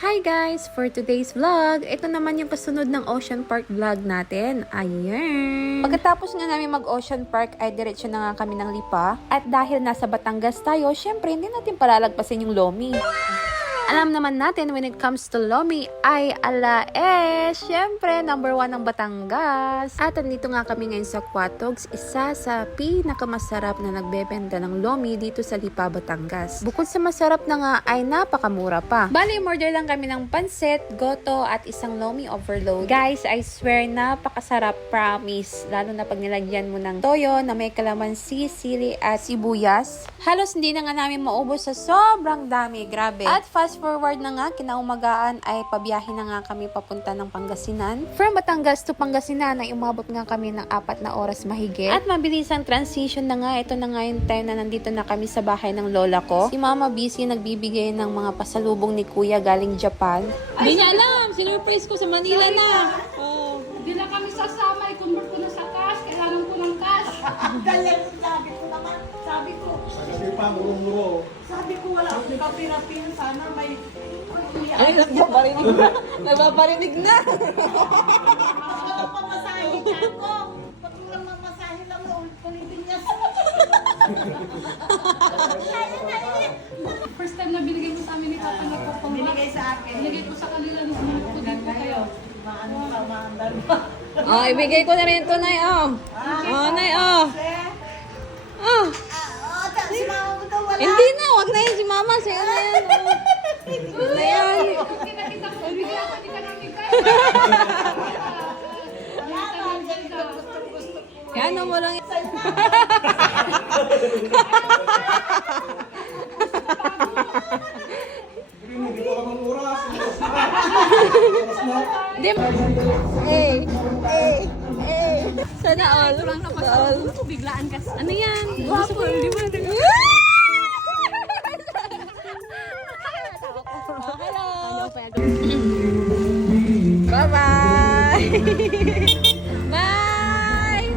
Hi guys! For today's vlog, ito naman yung kasunod ng Ocean Park vlog natin. Ayan! Pagkatapos nga namin mag-Ocean Park ay diretsyo na nga kami ng Lipa. At dahil nasa Batangas tayo, syempre hindi natin palalagpasin yung Lomi. Alam naman natin when it comes to Lomi ay syempre number 1 ng Batangas. At andito nga kami ngayon sa Quatogs, isa sa pinakamasarap na nagbebenta ng Lomi dito sa Lipa, Batangas. Bukod sa masarap na nga ay napakamura pa. Bali, order lang kami ng pansit, goto at isang Lomi overload. Guys, I swear napakasarap, promise. Lalo na pag nilagyan mo ng toyo na may kalamansi, sili at sibuyas. Halos hindi na nga namin maubos sa sobrang dami, grabe. At fast forward na nga, kinaumagaan ay pabiyahe na nga kami papunta ng Pangasinan. From Batangas to Pangasinan ay umabot nga kami ng 4 na oras mahigit. At mabilis ang transition na nga. Ito na nga yung time na nandito na kami sa bahay ng lola ko. Si Mama busy nagbibigay ng mga pasalubong ni Kuya galing Japan. Hindi niya alam, sinurprise ko sa Manila na. Oh. Hindi na kami sasama, i-convert ko na sa cash, kailangan ko ng cash. Galing, sabi ko naman, sabi ko. Kasi pa, murong-muro. Sabi ko wala akong kapirapin, sana may... Ay, nagpaparinig na. Nagpaparinig na. Wala pa masahe dyan ko. Pag lang mamasahe lang, ulitin niya. First time na binigay mo sa amin ni Papa na po. Binigay sa akin. Binigay ko sa kanila nung sumunod ko dito kayo. Maano pa, maandar pa. Oh, ibigay ko na rin ito, Nay. Oh, Nay. Oh. Oh. Si mama mo daw wala. Hindi na, wag na yun si Mama. Sa'yo na yan. Wag na yan. Kita ko, bigla ako, hindi ka namin kayo. Yan, mo lang yan. Hindi pa naman oras. Dim. Sana all. Biglaan kasi. Ano yan? Gusto ko, di ba? Hello. Bye-bye. Bye.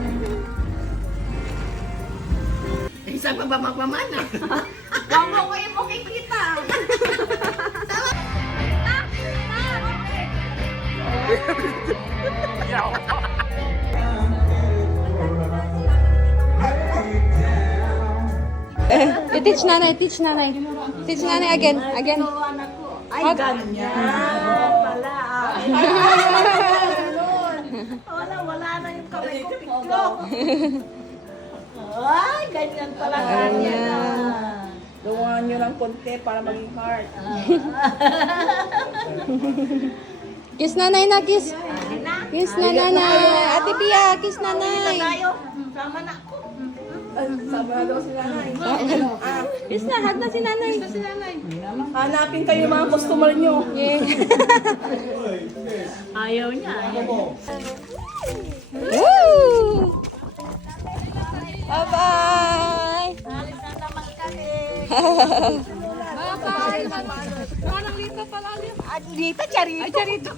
Isa pa ba magmamana? Huwag mo ko ipokikita. Teach nanay. Teach nanay again. Anak ko. Ay, ganyan. Wala. Wala na yung kamay ko. Piklok. Ay, ganyan pala. Ganyan. Gawa nyo ng konti para maging heart. Kiss nanay na, kiss. Kiss na nanay. Ate Pia, kiss nanay. Tayo. Sama na ako. Sabi na daw si nanay. Kiss na, hug na si nanay. Hanapin kayo ng mga customer nyo. Ayaw niya. Woo! Bye-bye! Alis na naman kami. Bye-bye. Parang Lita pala. Dito, Charito.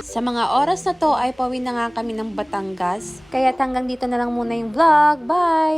Sa mga oras na to ay pauwi na nga kami ng Batangas. Kaya hanggang dito na lang muna yung vlog. Bye!